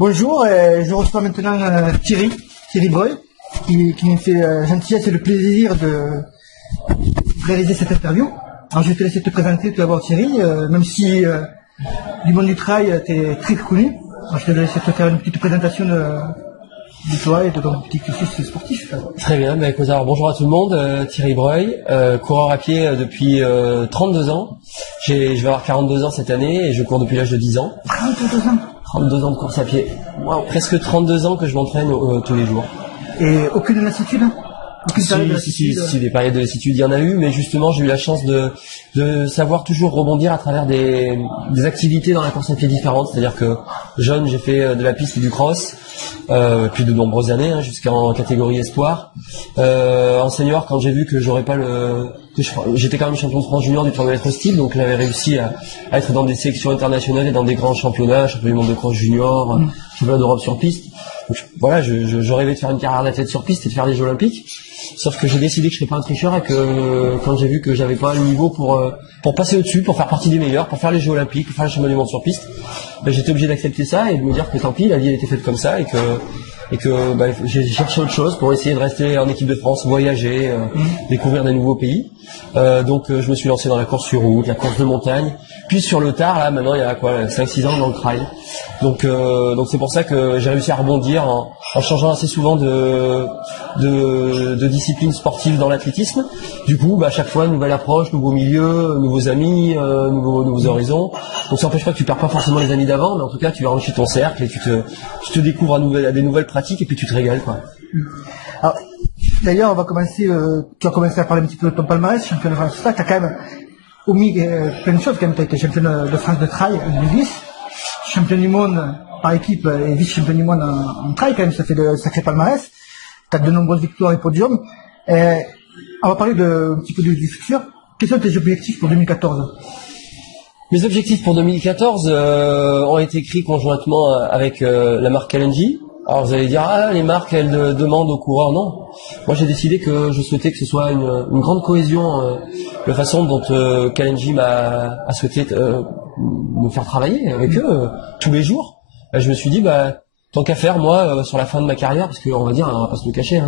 Bonjour, je reçois maintenant Thierry Breuil, qui me fait gentillesse et le plaisir de réaliser cette interview. Alors je vais te laisser te présenter tout d'abord Thierry, même si du monde du trail tu es très connu. Alors, je vais te laisser te faire une petite présentation de toi et de ton petit cursus sportif. Très bien, écoute, alors bonjour à tout le monde, Thierry Breuil, coureur à pied depuis 32 ans. Je vais avoir 42 ans cette année et je cours depuis l'âge de 10 ans. 32 ans 32 ans de course à pied. Wow. Presque 32 ans que je m'entraîne tous les jours. Et aucune lassitude? Aucune période de lassitude? Si, des périodes de lassitude, il y en a eu, mais justement, j'ai eu la chance de savoir toujours rebondir à travers des activités dans la course à pied différentes. C'est-à-dire que jeune, j'ai fait de la piste et du cross, depuis de nombreuses années, jusqu'en catégorie espoir. En senior, quand j'ai vu que j'aurais pas j'étais quand même champion de France junior du 300 mètres style, donc j'avais réussi à être dans des sélections internationales et dans des grands championnats, championnat du monde de cross junior, championnat d'Europe sur piste. Donc, voilà, je rêvais de faire une carrière d'athlète sur piste et de faire les Jeux Olympiques. Sauf que j'ai décidé que je serais pas un tricheur et que quand j'ai vu que j'avais pas le niveau pour passer au-dessus, pour faire partie des meilleurs, pour faire les Jeux Olympiques, pour faire le championnat du monde sur piste, j'étais obligé d'accepter ça et de me dire que tant pis, la vie elle était faite comme ça et que j'ai cherché autre chose pour essayer de rester en équipe de France, voyager, découvrir des nouveaux pays. Donc je me suis lancé dans la course sur route, la course de montagne, puis sur le tard, là maintenant il y a 5-6 ans dans le trail. Donc c'est pour ça que j'ai réussi à rebondir en changeant assez souvent de discipline sportive dans l'athlétisme. Du coup, à chaque fois, une nouvelle approche, nouveau milieu, nouveaux amis, nouveaux horizons. Donc ça n'empêche pas que tu perds pas forcément les amis d'avant, mais en tout cas tu enrichis ton cercle et tu te découvres à des nouvelles pratiques et puis tu te régales, quoi. Alors, d'ailleurs, on va commencer, tu as commencé à parler un petit peu de ton palmarès, champion de France, tout ça, tu as quand même omis plein de choses, quand même, tu as été champion de France de trail en 2010, champion du monde par équipe et vice-champion du monde en trail, quand même, ça fait de sacrés palmarès, tu as de nombreuses victoires et podiums. On va parler un petit peu du futur. Quels sont tes objectifs pour 2014? Mes objectifs pour 2014 ont été écrits conjointement avec la marque LNJ. Alors vous allez dire, les marques, elles demandent aux coureurs. Non. Moi j'ai décidé que je souhaitais que ce soit une grande cohésion, la façon dont KLNJ a souhaité me faire travailler avec eux tous les jours. Je me suis dit, tant qu'à faire, moi, sur la fin de ma carrière, parce qu'on va dire, on va pas se le cacher,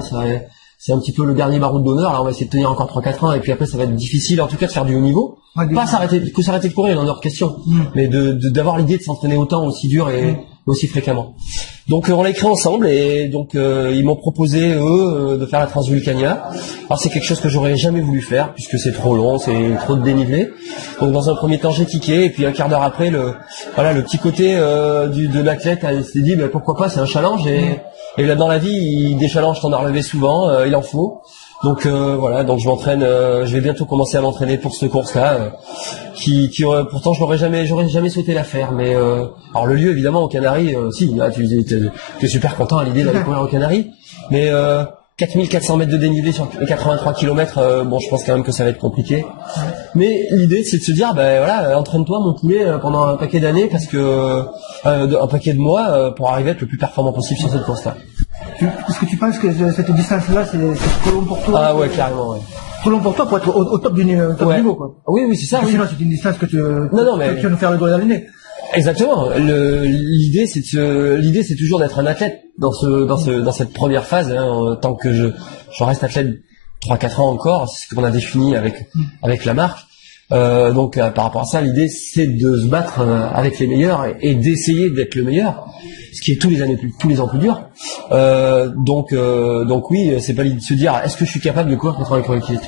c'est un petit peu le dernier baroud d'honneur. Là, on va essayer de tenir encore 3-4 ans, et puis après, ça va être difficile, en tout cas, de faire du haut niveau. Pas s'arrêter de courir, il en est hors question. Mais d'avoir l'idée de s'entraîner autant, aussi dur et aussi fréquemment. Donc, on l'a écrit ensemble, et donc, ils m'ont proposé, eux, de faire la Transvulcania. Alors, c'est quelque chose que j'aurais jamais voulu faire, puisque c'est trop long, c'est trop de dénivelé. Donc, dans un premier temps, j'ai tiqué, et puis un quart d'heure après, le petit côté, de l'athlète, s'est dit, pourquoi pas, c'est un challenge, et là, dans la vie, des challenges, t'en as relevé souvent, il en faut. Donc donc je m'entraîne, je vais bientôt commencer à m'entraîner pour cette course-là, qui pourtant j'aurais jamais souhaité la faire. Mais alors le lieu évidemment aux Canaries, si là tu es super content à l'idée d'aller courir aux Canaries, mais 4400 mètres de dénivelé sur 83 km, je pense quand même que ça va être compliqué. Mais l'idée c'est de se dire, entraîne-toi mon poulet pendant un paquet d'années, parce que un paquet de mois pour arriver à être le plus performant possible sur cette course-là. Est-ce que tu penses que cette distance-là, c'est trop long pour toi? Ah ouais, carrément, ouais. Trop long pour toi pour être au top du niveau, quoi. Oui, c'est ça. Parce que sinon, c'est une distance que tu vas nous faire le doigt dans le nez. Exactement. L'idée, c'est toujours d'être un athlète dans cette première phase. Tant que je reste athlète 3-4 ans encore, c'est ce qu'on a défini avec la marque. Donc par rapport à ça, l'idée c'est de se battre avec les meilleurs et d'essayer d'être le meilleur, ce qui est tous les ans plus dur. Donc oui, c'est pas l'idée de se dire est-ce que je suis capable de courir 83 km.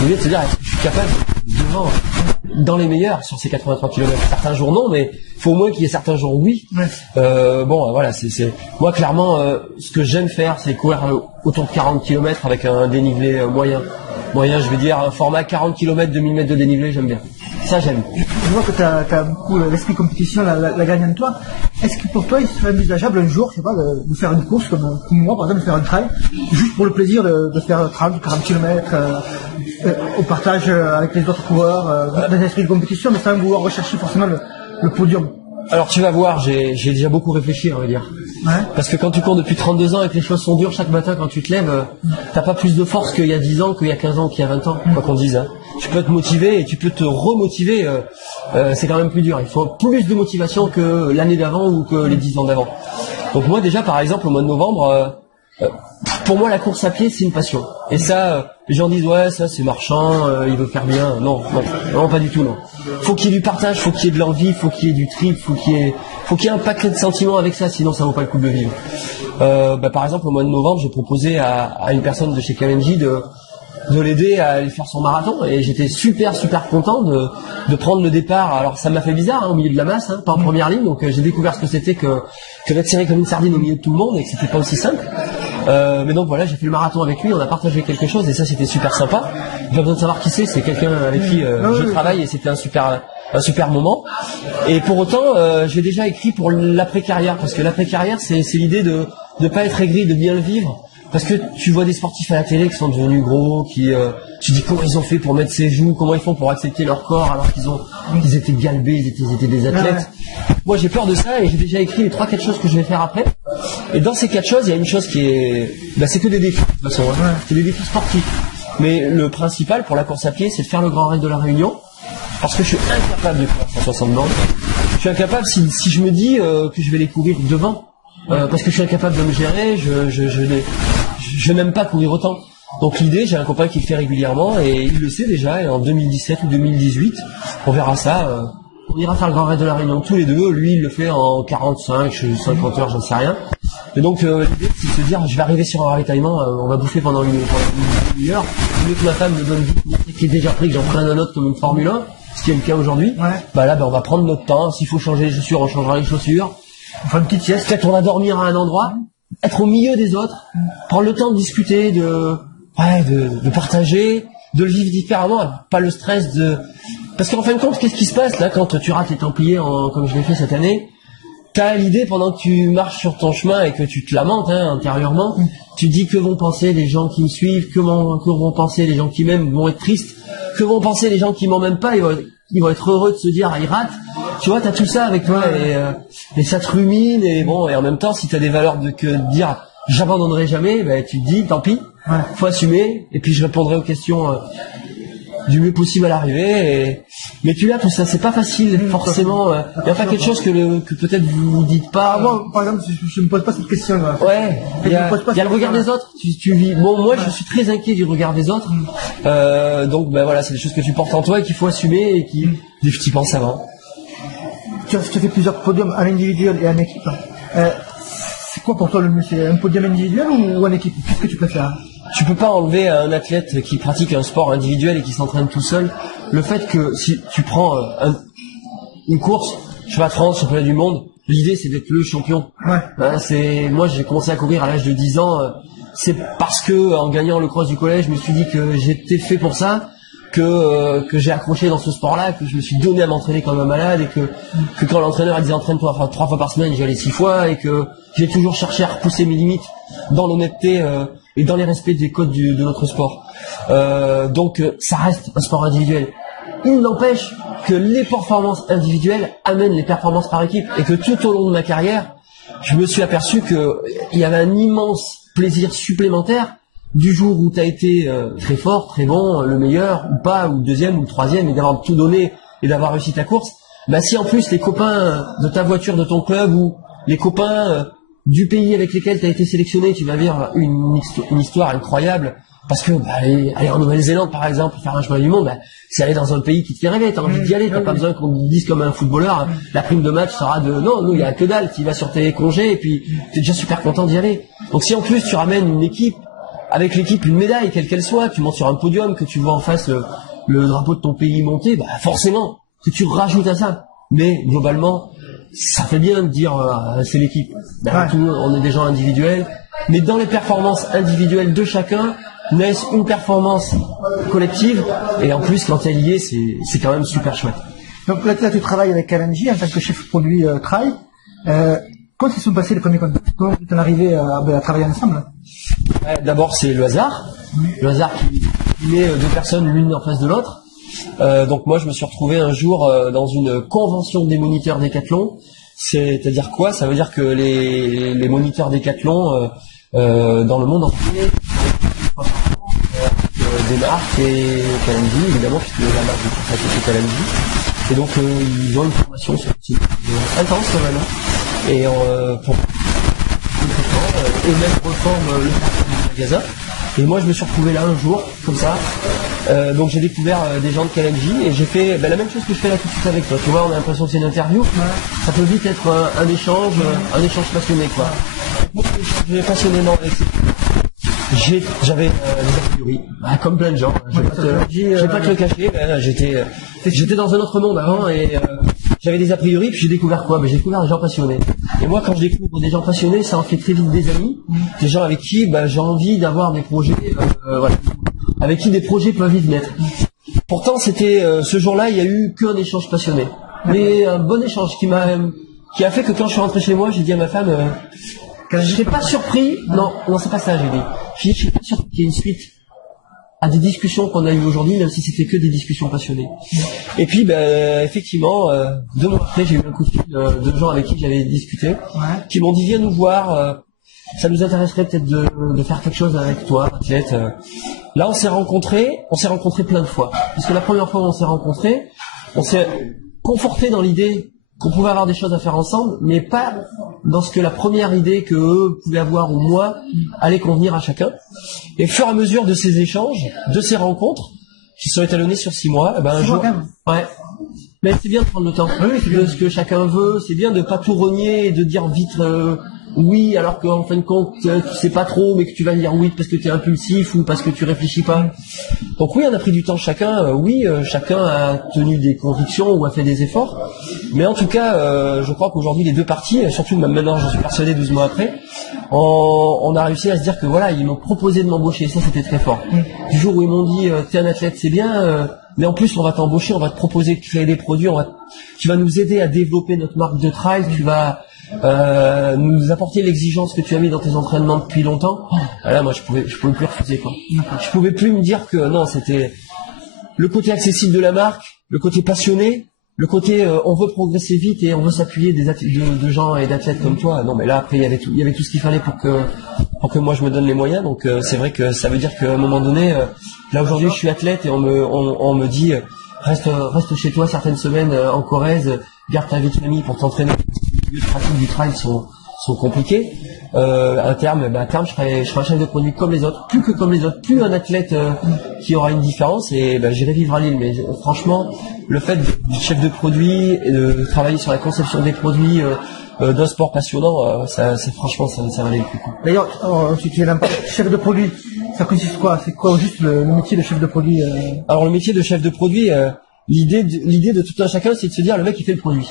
L'idée de se dire est-ce que je suis capable de dans les meilleurs sur ces 83 km. Certains jours non, mais il faut au moins qu'il y ait certains jours oui. Voilà, c'est moi clairement ce que j'aime faire, c'est courir autour de 40 km avec un dénivelé moyen, je vais dire un format 40 km, 2000 mètres de dénivelé, j'aime bien. Ça, j'aime. Je vois que tu as beaucoup l'esprit compétition, la gagne en toi. Est-ce que pour toi, il serait envisageable un jour, je sais pas, de faire une course comme moi, par exemple, de faire un trail, juste pour le plaisir de faire 30 40 km au partage avec les autres coureurs, dans un esprit de compétition, mais sans vouloir rechercher forcément le podium? Alors tu vas voir, j'ai déjà beaucoup réfléchi, on va dire. Ouais. Parce que quand tu cours depuis 32 ans et que les choses sont dures chaque matin quand tu te lèves, t'as pas plus de force qu'il y a 10 ans, qu'il y a 15 ans, qu'il y a 20 ans, quoi qu'on dise. Tu peux te motiver et tu peux te remotiver c'est quand même plus dur. Il faut plus de motivation que l'année d'avant ou que les 10 ans d'avant. Donc moi déjà, par exemple, au mois de novembre, pour moi la course à pied c'est une passion. Et ça, les gens disent ouais ça c'est marchand, il veut faire bien. Non, non, pas du tout non. Faut qu'il y ait du partage, faut qu'il y ait de l'envie, faut qu'il y ait du trip, faut qu'il y ait un paquet de sentiments avec ça, sinon ça vaut pas le coup de le vivre. Par exemple au mois de novembre, j'ai proposé à une personne de chez Kalenji de l'aider à aller faire son marathon et j'étais super content de prendre le départ. Alors ça m'a fait bizarre au milieu de la masse, pas en première ligne, donc j'ai découvert ce que c'était que d'être serré comme une sardine au milieu de tout le monde et que c'était pas aussi simple. Mais donc voilà, j'ai fait le marathon avec lui, on a partagé quelque chose et ça c'était super sympa. J'ai pas besoin de savoir qui c'est quelqu'un avec qui je travaille et c'était un super moment. Et pour autant, j'ai déjà écrit pour l'après-carrière parce que l'après-carrière c'est l'idée de pas être aigri, de bien le vivre. Parce que tu vois des sportifs à la télé qui sont devenus gros, tu dis comment ils ont fait pour mettre ses joues, comment ils font pour accepter leur corps alors qu'ils étaient galbés, ils étaient des athlètes. Moi j'ai peur de ça et j'ai déjà écrit les 3-4 choses que je vais faire après. Et dans ces 4 choses, il y a une chose qui est, c'est que des défis de toute façon, c'est des défis sportifs. Mais le principal pour la course à pied, c'est de faire le Grand Raid de la Réunion, parce que je suis incapable de courir 160 bornes. Je suis incapable si je me dis que je vais les courir devant. Parce que je suis incapable de me gérer, je n'aime pas courir autant. Donc l'idée, j'ai un copain qui le fait régulièrement et il le sait déjà, et en 2017 ou 2018, on verra ça, on ira faire le Grand Raid de la Réunion tous les deux, lui il le fait en 45, 50 heures, j'en sais rien. Et donc l'idée c'est de se dire, je vais arriver sur un ravitaillement, on va bouffer pendant une demi-heure, au lieu que ma femme me donne vite, qui est déjà pris, que j'en prenne un autre comme une Formule 1, ce qui est le cas aujourd'hui, on va prendre notre temps, s'il faut changer les chaussures, on changera les chaussures. Enfin, une petite sieste. Peut-être on va dormir à un endroit, être au milieu des autres, prendre le temps de discuter, de partager, de le vivre différemment, pas le stress parce qu'en fin de compte, qu'est-ce qui se passe là quand tu rates les Templiers comme je l'ai fait cette année? T'as l'idée pendant que tu marches sur ton chemin et que tu te lamentes intérieurement, tu dis que vont penser les gens qui me suivent, que vont penser les gens qui m'aiment, vont être tristes, que vont penser les gens qui m'ont même pas, ils vont être heureux de se dire ils ratent. Tu vois, t'as tout ça avec toi et ça te rumine et en même temps, si t'as des valeurs de dire j'abandonnerai jamais, tu te dis tant pis, faut assumer et puis je répondrai aux questions du mieux possible à l'arrivée. Mais tu l'as tout ça, c'est pas facile forcément. Il y a pas quelque chose que peut-être vous dites pas. Moi, par exemple, je me pose pas cette question. Là. Ouais. Il y a le regard des autres. Tu vis. Bon, moi, je suis très inquiet du regard des autres. Donc, c'est des choses que tu portes en toi et qu'il faut assumer et qui tu y penses avant. Tu as fait plusieurs podiums à l'individuel et en équipe. C'est quoi pour toi le mieux? C'est un podium individuel ou en équipe? Qu'est-ce que tu préfères? Tu peux pas enlever à un athlète qui pratique un sport individuel et qui s'entraîne tout seul le fait que si tu prends une course, chemin de France, championnat du monde, l'idée c'est d'être le champion. Moi j'ai commencé à courir à l'âge de 10 ans, c'est parce que en gagnant le cross du collège, je me suis dit que j'étais fait pour ça, que j'ai accroché dans ce sport-là, que je me suis donné à m'entraîner comme un malade et que quand l'entraîneur a dit entraîne-toi 3 fois par semaine, j'y allais 6 fois et que j'ai toujours cherché à repousser mes limites dans l'honnêteté et dans les respects des codes de notre sport. Donc ça reste un sport individuel. Il n'empêche que les performances individuelles amènent les performances par équipe et que tout au long de ma carrière, je me suis aperçu qu'il y avait un immense plaisir supplémentaire du jour où tu as été très fort, très bon, le meilleur ou pas, ou le deuxième ou le troisième, et d'avoir tout donné et d'avoir réussi ta course. Si en plus les copains de ta voiture, de ton club ou les copains du pays avec lesquels tu as été sélectionné, tu vas vivre une histoire incroyable. Parce que aller en Nouvelle-Zélande par exemple, faire un chemin du monde, c'est aller dans un pays qui te fait rêver, t'as envie d'y aller, t'as pas besoin qu'on te dise comme un footballeur, la prime de match sera non, nous il y a que dalle, tu vas sur tes congés et puis t'es déjà super content d'y aller. Donc si en plus tu ramènes une équipe, avec l'équipe une médaille quelle qu'elle soit, tu montes sur un podium, que tu vois en face le drapeau de ton pays monter, forcément que tu rajoutes à ça. Mais globalement, ça fait bien de dire c'est l'équipe. On est des gens individuels, mais dans les performances individuelles de chacun naissent une performance collective et en plus quand elle y est, c'est quand même super chouette. Donc là tu travailles avec Kalenji en tant que chef produit Trail. Comment se sont passés les premiers contacts? Comment vous êtes arrivés à travailler ensemble? D'abord c'est le hasard qui met 2 personnes l'une en face de l'autre. Donc moi je me suis retrouvé un jour dans une convention des moniteurs Décathlon. C'est-à-dire quoi? Ça veut dire que les moniteurs Décathlon dans le monde entier des marques et Kalenji évidemment puisque la marque de course à pied c'est Kalenji. Et donc ils ont une formation sur le site intense quand même. Et pour eux-mêmes reforment le magasin. Et moi je me suis retrouvé là un jour, comme ça. Donc j'ai découvert des gens de Kalenji et j'ai fait la même chose que je fais là tout de suite avec toi. Tu vois, on a l'impression que c'est une interview. Ça peut vite être un échange passionné quoi. Moi, j'ai passionnément avec j'avais des a priori, comme plein de gens. Je vais pas te le cacher. J'étais dans un autre monde avant et j'avais des a priori. Puis j'ai découvert quoi? J'ai découvert des gens passionnés. Et moi, quand je découvre des gens passionnés, ça en fait très vite des amis, des gens avec qui j'ai envie d'avoir des projets, voilà, avec qui des projets peuvent vite naître. Pourtant, c'était ce jour-là, il y a eu qu'un échange passionné, mais un bon échange qui a fait que quand je suis rentré chez moi, j'ai dit à ma femme. Je n'étais pas surpris, non, c'est pas ça, j'ai dit. Je suis pas surpris qu'il y ait une suite à des discussions qu'on a eues aujourd'hui, même si c'était que des discussions passionnées. Et puis, effectivement, 2 mois après, j'ai eu un coup de fil de gens avec qui j'avais discuté, qui m'ont dit, viens nous voir, ça nous intéresserait peut-être de faire quelque chose avec toi, athlète. Là, on s'est rencontrés plein de fois. Puisque la première fois où on s'est rencontrés, on s'est conforté dans l'idée qu'on pouvait avoir des choses à faire ensemble, mais pas dans ce que la première idée que eux pouvaient avoir ou moi allait convenir à chacun. Et au fur et à mesure de ces échanges, de ces rencontres, qui sont étalonnés sur 6 mois, un jour, ouais. Mais c'est bien de prendre le temps de ce que chacun veut, c'est bien de pas tout renier et de dire vite oui, alors qu'en fin de compte, tu sais pas trop, mais que tu vas dire oui parce que tu es impulsif ou parce que tu réfléchis pas. Donc oui, on a pris du temps chacun, chacun a tenu des convictions ou a fait des efforts. Mais en tout cas, je crois qu'aujourd'hui, les deux parties, surtout même maintenant, j'en suis persuadé 12 mois après, on a réussi à se dire que voilà, ils m'ont proposé de m'embaucher, ça c'était très fort. Du jour où ils m'ont dit, t'es un athlète, c'est bien, mais en plus on va t'embaucher, on va te proposer de créer des produits, tu vas nous aider à développer notre marque de trail, tu vas nous apporter l'exigence que tu as mis dans tes entraînements depuis longtemps. Là, moi, je pouvais plus refuser quoi. Je pouvais plus me dire que non, c'était le côté accessible de la marque, le côté passionné, le côté on veut progresser vite et on veut s'appuyer de gens et d'athlètes comme toi. Non, mais là après il y avait tout ce qu'il fallait pour que moi je me donne les moyens. Donc c'est vrai que ça veut dire qu'à un moment donné, là aujourd'hui je suis athlète et on me dit reste chez toi certaines semaines en Corrèze, garde ta vie de famille pour t'entraîner. Les lieux de pratique du trail sont compliqués. À terme, je serai un chef de produit comme les autres, plus que comme les autres, plus un athlète qui aura une différence et j'irai vivre à Lille. Mais franchement, le fait du chef de produit et de travailler sur la conception des produits d'un sport passionnant, franchement ça valait le coup. D'ailleurs, si tu es chef de produit, ça consiste quoi? C'est quoi juste le métier de chef de produit Alors le métier de chef de produit, l'idée de tout un chacun, c'est de se dire le mec il fait le produit.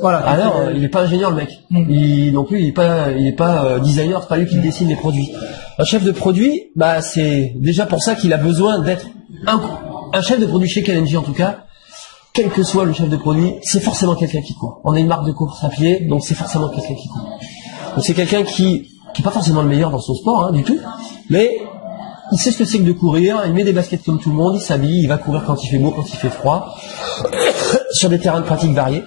Voilà. Alors il n'est pas ingénieur le mec. Non plus il est pas designer, c'est pas lui qui dessine les produits. Un chef de produit, c'est déjà pour ça qu'il a besoin d'être un chef de produit chez Kalenji en tout cas. Quel que soit le chef de produit, c'est forcément quelqu'un qui court. On a une marque de course à pied, donc c'est forcément quelqu'un qui court. Donc c'est quelqu'un qui est pas forcément le meilleur dans son sport du tout, mais il sait ce que c'est que de courir, il met des baskets comme tout le monde, il s'habille, il va courir quand il fait beau, quand il fait froid, sur des terrains de pratique variés.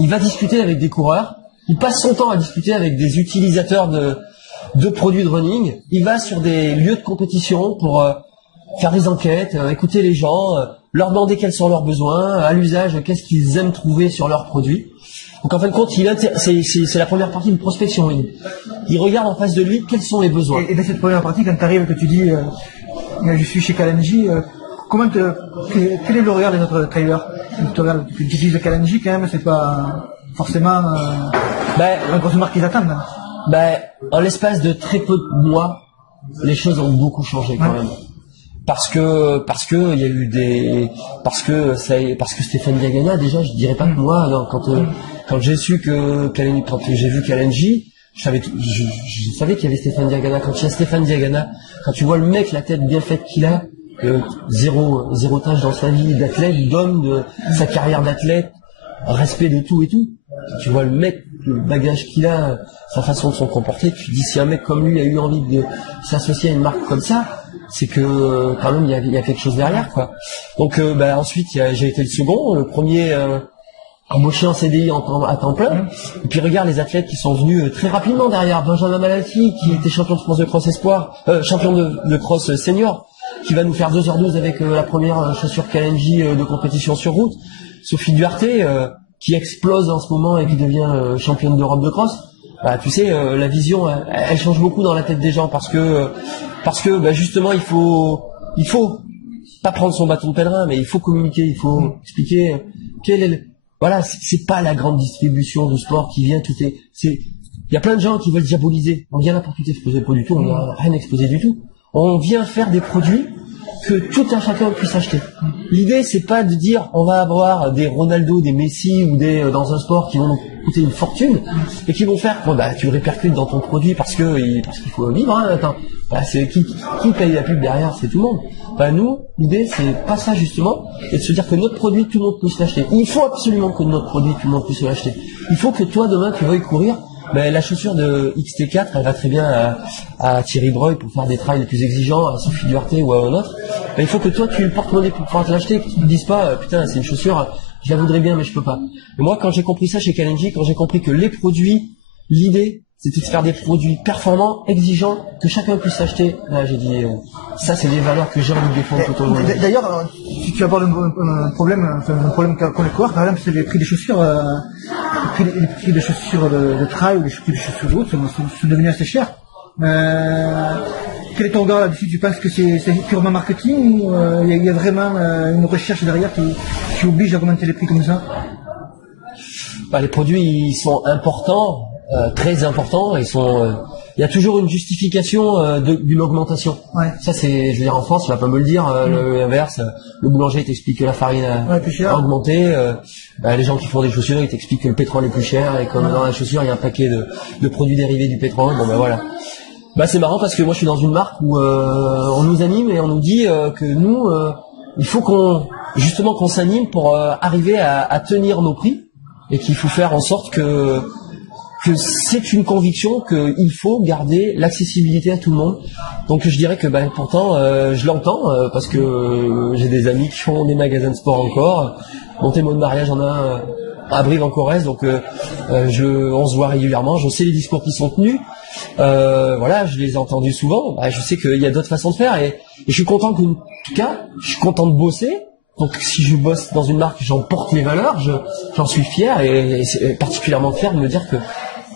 Il va discuter avec des coureurs, il passe son temps à discuter avec des utilisateurs de produits de running, il va sur des lieux de compétition pour faire des enquêtes, écouter les gens, leur demander quels sont leurs besoins, à l'usage, qu'est-ce qu'ils aiment trouver sur leurs produits. Donc en fin de compte, c'est la première partie de prospection. Il regarde en face de lui quels sont les besoins. Et dans cette première partie, quand tu arrives et que tu dis je suis chez Kalenji, quel est le regard des autres trailers? Tu utilises Kalenji quand même, c'est pas forcément la grosse marque qu'ils attendent. En l'espace de très peu de mois, les choses ont beaucoup changé quand même. Parce que il y a eu parce que Stéphane Diagana, déjà je dirais pas que moi quand j'ai su quand j'ai vu Kalenji, je savais qu'il y avait Stéphane Diagana. Quand il y a Stéphane Diagana, quand tu vois le mec, la tête bien faite qu'il a, zéro tâche dans sa vie d'athlète, d'homme, de sa carrière d'athlète, respect de tout et tout. Quand tu vois le mec, le bagage qu'il a, sa façon de se comporter, tu te dis si un mec comme lui a eu envie de s'associer à une marque comme ça, c'est que quand même il y a quelque chose derrière quoi. Donc ensuite j'ai été le second, le premier embauché en CDI à temps plein. Et puis regarde les athlètes qui sont venus très rapidement derrière. Benjamin Malati qui était champion de France de cross espoir, champion de cross senior, qui va nous faire 2h12 avec la première chaussure Kalenji de compétition sur route. Sophie Duarte, qui explose en ce moment et qui devient championne d'Europe de cross. Bah, tu sais, la vision, elle change beaucoup dans la tête des gens parce que bah, justement, il faut pas prendre son bâton de pèlerin, mais il faut communiquer, il faut expliquer quel est voilà, c'est pas la grande distribution de sport qui vient il y a plein de gens qui veulent diaboliser. On vient là pour tout exposer, pas du tout, on vient rien exposer du tout. On vient faire des produits que tout un chacun puisse acheter. L'idée, c'est pas de dire on va avoir des Ronaldo, des Messi ou dans un sport qui vont nous coûter une fortune et qui vont faire tu le répercutes dans ton produit parce qu'il faut vivre. Hein, attends, c'est qui paye la pub derrière, c'est tout le monde. Nous, l'idée, c'est pas ça justement, c'est de se dire que notre produit, tout le monde puisse l'acheter. Il faut absolument que notre produit, tout le monde puisse l'acheter. Il faut que toi, demain, tu veuilles courir. La chaussure de XT4, elle va très bien à Thierry Breuil pour faire des trails les plus exigeants, à Sophie Duarte ou à un autre. Il faut que toi, tu le portes monnaie pour pouvoir te l'acheter, que tu ne dises pas, putain, c'est une chaussure, je la voudrais bien, mais je peux pas. Et moi, quand j'ai compris ça chez Kalenji, quand j'ai compris que les produits, l'idée, c'était de faire des produits performants, exigeants, que chacun puisse acheter. Là, j'ai dit, ça, c'est des valeurs que j'ai envie de défendre tout au long. D'ailleurs, si tu abordes un problème qu'ont les coureurs, par exemple, c'est les prix des chaussures, les prix des chaussures de trail ou les prix des chaussures de route sont devenus assez chers. Quel est ton regard là-dessus? Tu penses que c'est purement marketing ou il y a vraiment une recherche derrière qui oblige à augmenter les prix comme ça? Les produits, ils sont importants. Très important, il y a toujours une justification d'une augmentation. Ouais. Ça c'est, je veux dire, en France, tu vas pas me le dire, l'inverse, le boulanger t'explique que la farine a augmenté, les gens qui font des chaussures, ils t'expliquent que le pétrole est plus cher, et comme dans la chaussure, il y a un paquet de produits dérivés du pétrole, voilà. C'est marrant parce que moi je suis dans une marque où on nous anime et on nous dit que nous, il faut qu'on s'anime pour arriver à tenir nos prix, et qu'il faut faire en sorte que c'est une conviction qu'il faut garder l'accessibilité à tout le monde. Donc je dirais que pourtant je l'entends parce que j'ai des amis qui font des magasins de sport encore. Mon témoin de mariage en a un à Brive en Corrèze, donc on se voit régulièrement. Je sais les discours qui sont tenus. Je les ai entendus souvent. Je sais qu'il y a d'autres façons de faire et je suis content je suis content de bosser. Donc si je bosse dans une marque, j'en porte les valeurs, j'en suis fier et c'est particulièrement fier de me dire que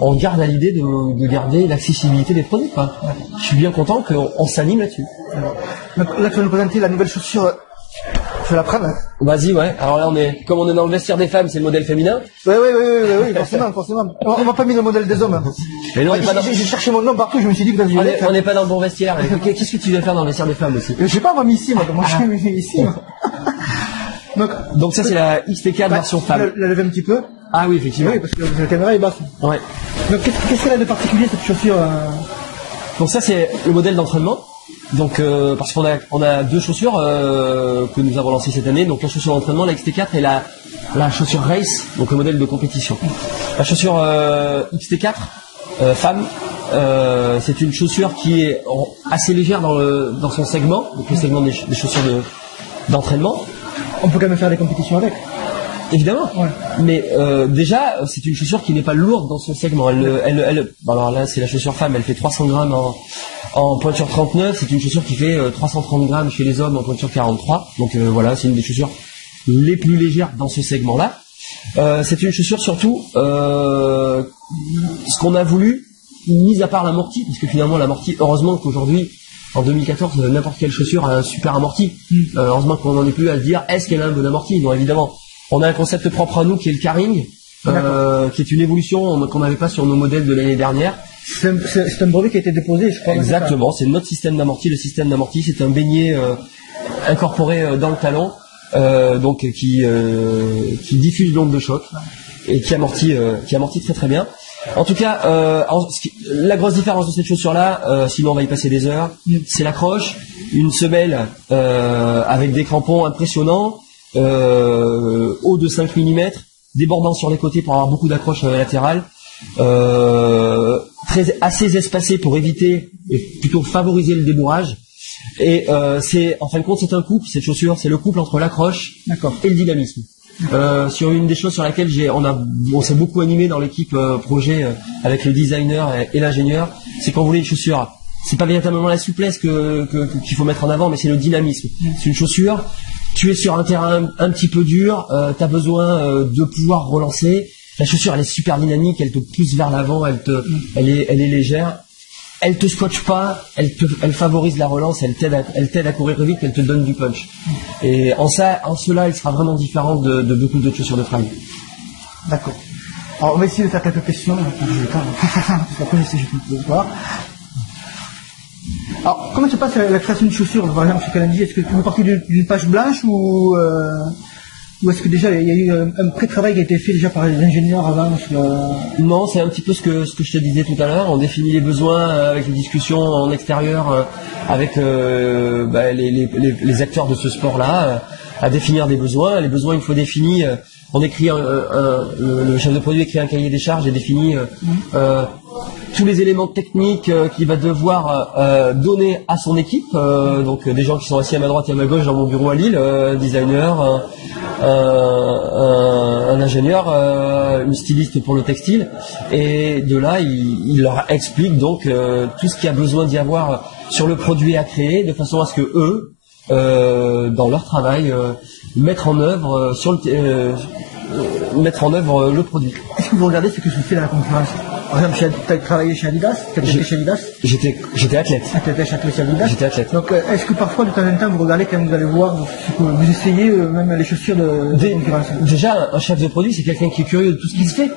on garde à l'idée de garder l'accessibilité des produits. Je suis bien content qu'on s'anime là-dessus. Donc là, tu vas nous présenter la nouvelle chaussure. Je vais la prendre. Vas-y, ouais. Alors là, comme on est dans le vestiaire des femmes, c'est le modèle féminin. Oui, forcément. On m'a pas mis le modèle des hommes. Mais non, j'ai cherché mon nom partout, je me suis dit que on n'est pas dans le bon vestiaire. Qu'est-ce que tu viens faire dans le vestiaire des femmes aussi? Je sais pas, on m'a mis ici, moi. Moi, je suis mis ici. Donc ça, c'est la XT4 version femme. La lever un petit peu. Ah oui, effectivement. Oui, parce que la caméra est basse. Ouais. Donc qu'est-ce qu'elle a de particulier, cette chaussure? Donc ça, c'est le modèle d'entraînement. Donc parce qu'on a deux chaussures que nous avons lancées cette année. Donc la chaussure d'entraînement, la XT4 et la chaussure race, donc le modèle de compétition. La chaussure XT4 femme, c'est une chaussure qui est assez légère dans son segment, donc le segment des chaussures d'entraînement. On peut quand même faire des compétitions avec. Évidemment. Ouais. Mais déjà, c'est une chaussure qui n'est pas lourde dans son segment. Alors là, c'est la chaussure femme. Elle fait 300 grammes en pointure 39. C'est une chaussure qui fait 330 grammes chez les hommes en pointure 43. Donc voilà, c'est une des chaussures les plus légères dans ce segment-là. C'est une chaussure surtout, ce qu'on a voulu, mis à part l'amorti, parce que finalement l'amorti, heureusement qu'aujourd'hui, en 2014, n'importe quelle chaussure a un super amorti. Heureusement qu'on n'en est plus à se dire, est-ce qu'elle a un bon amorti? Non, évidemment. On a un concept propre à nous qui est le carring, qui est une évolution qu'on n'avait pas sur nos modèles de l'année dernière. C'est un brevet qui a été déposé, je crois. Exactement, c'est notre système d'amorti. Le système d'amorti, c'est un beignet incorporé dans le talon, donc qui diffuse l'onde de choc et qui amortit très très bien. En tout cas, la grosse différence de cette chaussure-là, sinon on va y passer des heures, c'est l'accroche, une semelle avec des crampons impressionnants, haut de 5 mm, débordant sur les côtés pour avoir beaucoup d'accroches latérales, assez espacé pour éviter et plutôt favoriser le débourrage. Et en fin de compte, c'est un couple, cette chaussure, c'est le couple entre l'accroche et le dynamisme. Sur une des choses sur laquelle on s'est beaucoup animé dans l'équipe projet avec le designer et l'ingénieur, c'est qu'on voulait une chaussure. C'est pas véritablement la souplesse qu'il faut mettre en avant, mais c'est le dynamisme. C'est une chaussure tu es sur un terrain un petit peu dur, tu as besoin de pouvoir relancer. La chaussure, elle est super dynamique, elle te pousse vers l'avant, elle est légère. Elle te scotche pas, elle favorise la relance, elle t'aide à courir vite, elle te donne du punch. Et en cela, elle sera vraiment différente de beaucoup d'autres chaussures de trail. D'accord. Alors, on va essayer de faire quelques questions. Après, j'essaie de voir. Alors, comment se passe la création de chaussures, par exemple, chez Kalenji? Est-ce que vous partez d'une page blanche ou est-ce que déjà il y a eu un pré-travail qui a été fait déjà par les ingénieurs avant Non, c'est un petit peu ce que je te disais tout à l'heure. On définit les besoins avec les discussions en extérieur avec les acteurs de ce sport-là, à définir des besoins. Les besoins, une fois définis, on écrit le chef de produit écrit un cahier des charges et définit tous les éléments techniques qu'il va devoir donner à son équipe. Donc des gens qui sont assis à ma droite et à ma gauche dans mon bureau à Lille, designer, un ingénieur, une styliste pour le textile. Et de là, il leur explique donc tout ce qu'il y a besoin d'y avoir sur le produit à créer, de façon à ce que eux, dans leur travail, mettre en œuvre le produit. Est-ce que vous regardez ce que se fait dans la concurrence? Par exemple, tu as travaillé chez Adidas, tu as été chez Adidas? J'étais athlète. Tu étais chez Adidas? J'étais athlète. Donc, est-ce que parfois, de temps en temps, vous regardez quand vous allez voir, vous essayez même les chaussures de concurrence? Déjà, un chef de produit, c'est quelqu'un qui est curieux de tout ce qui se fait.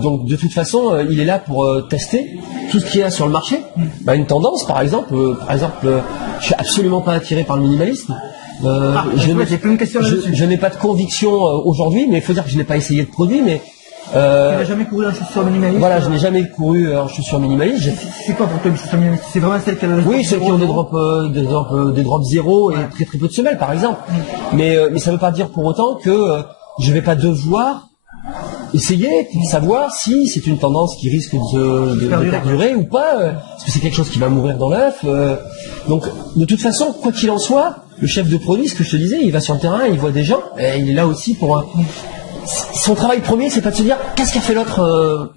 Donc, de toute façon, il est là pour tester tout ce qu'il y a sur le marché. Une tendance, par exemple, je suis absolument pas attiré par le minimalisme. Je n'ai pas de conviction aujourd'hui, mais il faut dire que je n'ai pas essayé de produit, mais tu n'as jamais couru en chaussures minimalistes? Voilà, je n'ai jamais couru en chaussures minimalistes. C'est quoi pour toi une chaussure minimaliste? C'est vraiment celle qui a Oui, celles qui ont des drops zéro et très très peu de semelles, par exemple. Mais ça ne veut pas dire pour autant que je vais pas devoir essayer pour savoir si c'est une tendance qui risque de perdurer ou pas, parce que c'est quelque chose qui va mourir dans l'œuf. Donc, de toute façon, quoi qu'il en soit, le chef de produit, ce que je te disais, il va sur le terrain, il voit des gens, et il est là aussi pour... son travail premier, c'est pas de se dire qu'est-ce qu'a fait l'autre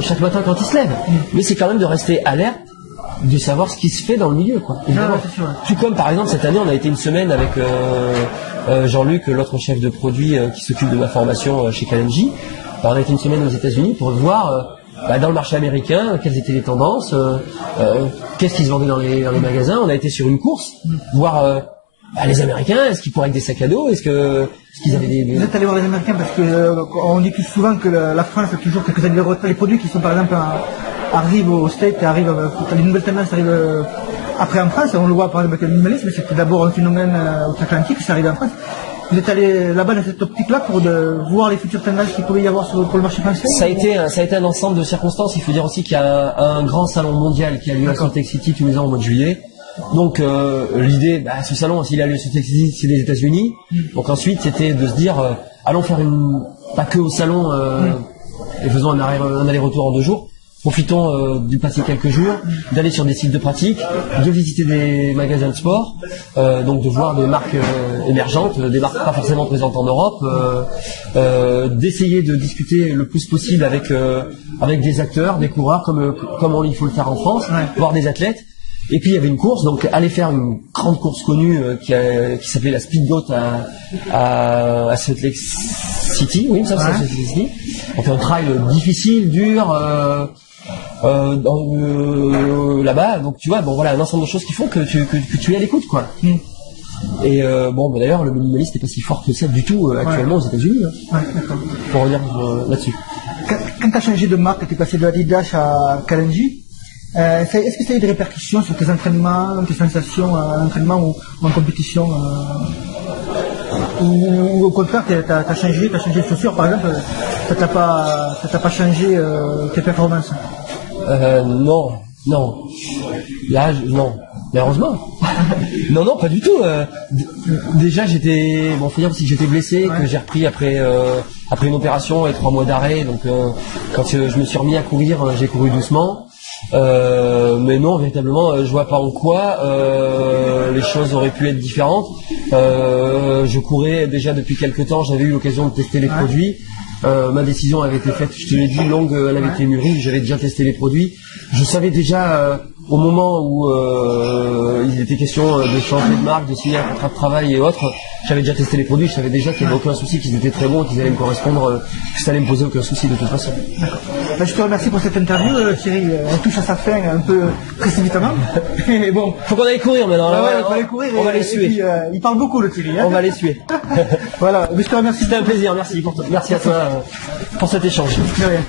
chaque matin quand il se lève, mais c'est quand même de rester alerte, de savoir ce qui se fait dans le milieu, quoi. Tout comme par exemple cette année, on a été une semaine avec Jean-Luc, l'autre chef de produit qui s'occupe de ma formation chez Kalenji. On a été une semaine aux États-Unis pour voir dans le marché américain quelles étaient les tendances, qu'est-ce qui se vendait dans les magasins. On a été sur une course, voir les Américains, est-ce qu'ils pourraient avec des sacs à dos, est-ce qu'ils avaient des... Vous êtes allé voir les Américains parce que on dit plus souvent que la France a toujours quelques années de retard. Les produits qui sont par exemple arrivent au States, les nouvelles tendances arrivent après en France. On le voit par exemple avec le minimalisme, mais c'était d'abord un phénomène outre-Atlantique, c'est arrivé en France. Vous êtes allé là-bas dans cette optique-là pour voir les futures tendances qu'il pouvait y avoir pour le marché français? Ça a été un ensemble de circonstances. Il faut dire aussi qu'il y a un grand salon mondial qui a lieu à Salt Lake City tous les ans au mois de juillet. Donc l'idée, ce salon, s'il a lieu à Salt Lake City, c'est les États-Unis. Donc ensuite, c'était de se dire, allons faire pas que au salon et faisons un aller-retour en 2 jours. Profitons d'y passer quelques jours, d'aller sur des sites de pratique, de visiter des magasins de sport, donc de voir des marques émergentes, des marques pas forcément présentes en Europe, d'essayer de discuter le plus possible avec des acteurs, des coureurs, comme il faut le faire en France, voir des athlètes. Et puis il y avait une course, donc aller faire une grande course connue qui s'appelait la Speed Goat à Salt Lake City, oui, ça c'est Salt Lake City. Donc un trail difficile, dur, là-bas. Donc tu vois, un ensemble de choses qui font que tu es à l'écoute, quoi. Et d'ailleurs, le minimalisme n'est pas si fort que ça du tout actuellement aux États-Unis. Pour revenir là-dessus. Quand tu as changé de marque, tu es passé de Adidas à Kalenji. Est-ce que ça a eu des répercussions sur tes entraînements, tes sensations à l'entraînement ou en compétition ou au contraire, tu as changé de chaussures par exemple, ça t'a pas changé tes performances? Non. Là, non. Mais heureusement. non, pas du tout. Déjà, faut dire aussi que j'étais blessé, que j'ai repris après une opération et 3 mois d'arrêt. Donc, quand je me suis remis à courir, j'ai couru doucement. Mais non, véritablement, je vois pas en quoi les choses auraient pu être différentes. Je courais déjà depuis quelques temps, j'avais eu l'occasion de tester les produits. Ma décision avait été faite, je te l'ai dit, longue, elle avait été mûrie, j'avais déjà testé les produits. Je savais déjà au moment où il était question de changer de marque, de signer un contrat de travail et autres, j'avais déjà testé les produits, je savais déjà qu'il n'y avait aucun souci, qu'ils étaient très bons, qu'ils allaient me correspondre, que ça allait me poser aucun souci de toute façon. Ben, je te remercie pour cette interview, Thierry. On touche à sa fin un peu précipitamment. Et bon, faut qu'on aille courir maintenant. Ah ouais, on va aller courir. On va les suer. Puis, il parle beaucoup, le Thierry. Hein. On va les suer. Voilà, mais je te remercie. C'était un plaisir, merci à toi pour cet échange. De rien.